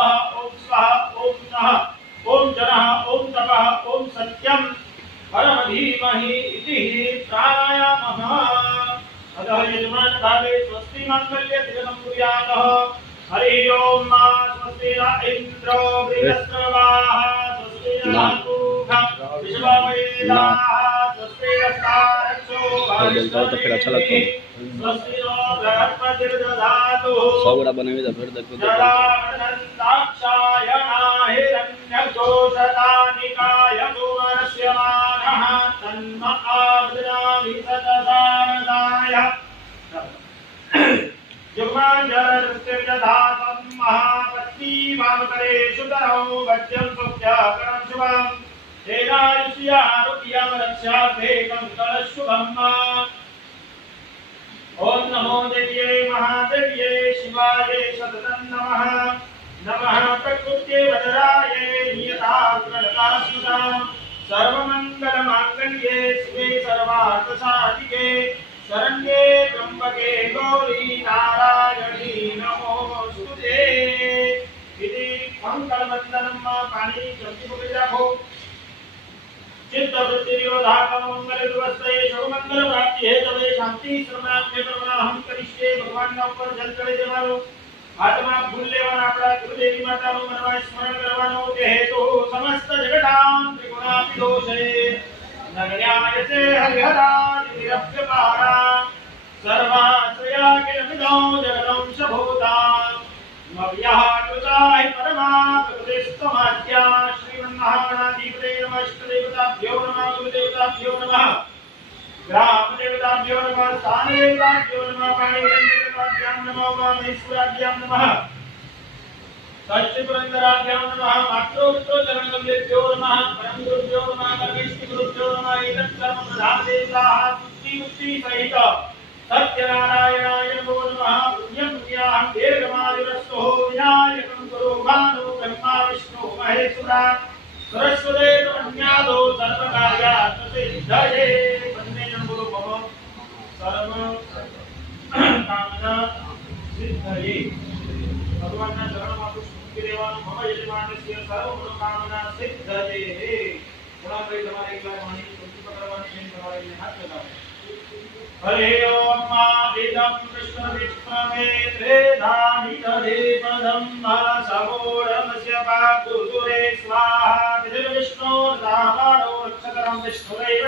वः ओम स्वाहा ओम नः ओम जनः ओम तपः ओम सत्यं परम धीमहि इति प्राणायामः। अतः यजमान भावे स्वस्ति मांगल्ये तिलकं कुर्यातः। हरि ओम मा स्वस्ति न इंद्रो बृहस्पतिर्वाः स्वस्ति न पूषा विश्ववेदाः स्वस्ति नस्तारक्षो फिर अच्छा लगता है। स्वस्ति नो बृहस्पतिर्दधातु सौड़ा बने हुए फिर देखो जलानन्दाक्षायणा हिरण्यघोषतानिकाय सुमनस्यमानः तन्म आर्द्रामि सतदानदाय युग्माञ्जलदृष्टिर्यथातं महापत्नी वामकरे सुतरौ वज्रं सुभ्याकरं शुभं तेनायुष्यारोग्यं रक्षाते कङ्कणशुभम्। ओम नमो देव्ये महादेव्ये शिवाये सततं नमः। नमः प्रकृत्ये वदराये नियताग्रतास्मता सर्वमङ्गलमाङ्गल्ये शिवे सर्वार्थसाधिके शरण्ये त्र्यम्बके गौरी नारायणी नमोस्तुते। इति मङ्गलवन्दनं पाणि प्रतिपदाभो चित्तवृत्तिविरोधाकं मंगलद्वस्ते सर्वमंगल प्राप्ति हेतवे शांति श्रवणाख्य कर्मणाहं करिष्ये। भगवान ना ऊपर जल चढ़े देवानो आत्मा भूल लेवाना आपड़ा गुरुदेवी माता नो मनवा स्मरण करवानो के हेतु समस्त जगतां त्रिगुणापि दोषे नगण्यायसे हरिहराज निरप्यपारा सर्वाश्रया किलमिदो जगदं शभूता मव्यः कृताहि परमा प्रकृतिस्तमाद्या श्रीमन्महागणाधिपते नमः। इष्टदेवताभ्यो नमः गुरुदेवताभ्यो नमः ग्रामदेवताभ्यो नमः स्थानदेवताभ्यो नमः पाणिदेवताभ्यां नमः उमामहेश्वराभ्यां नमः षष्ठीपुरन्दराभ्यां नमः मातृपुत्रोच्चरणगम्येभ्यो नमः परमगुरुभ्यो नमः परमेष्टिगुरुभ्यो नमः। एतत् सर्वप्रधानदेवताः बुद्धिमुक्तिसहित सत्यनारायणाय नमो नमः। पुण्यं पुण्याहं दीर्घमायुरस्तु विनायकं कुरु भानु ब्रह्मा विष्णु महेश्वरा सरस्वती प्रज्ञादो सर्वकार्यात् सिद्धये। वन्दे गुरु मम सर्व कामना सिद्धये। भगवानના ચરણમાં પુષ્પ દેવાનું મમ યજમાનસ્ય સર્વ મનોકામના સિદ્ધયે। ઘણા ભાઈ તમારે એકલા વાણી પુષ્પ કરવાની છે તમારે હાથ લગાવો। हरे ओम इदं विष्णुविष्णवे त्रेधानि तदेपदं सवोढमस्य पाकुर्दुरे स्वाहा। विष्णु नामानो रक्षकरं विष्णुरेव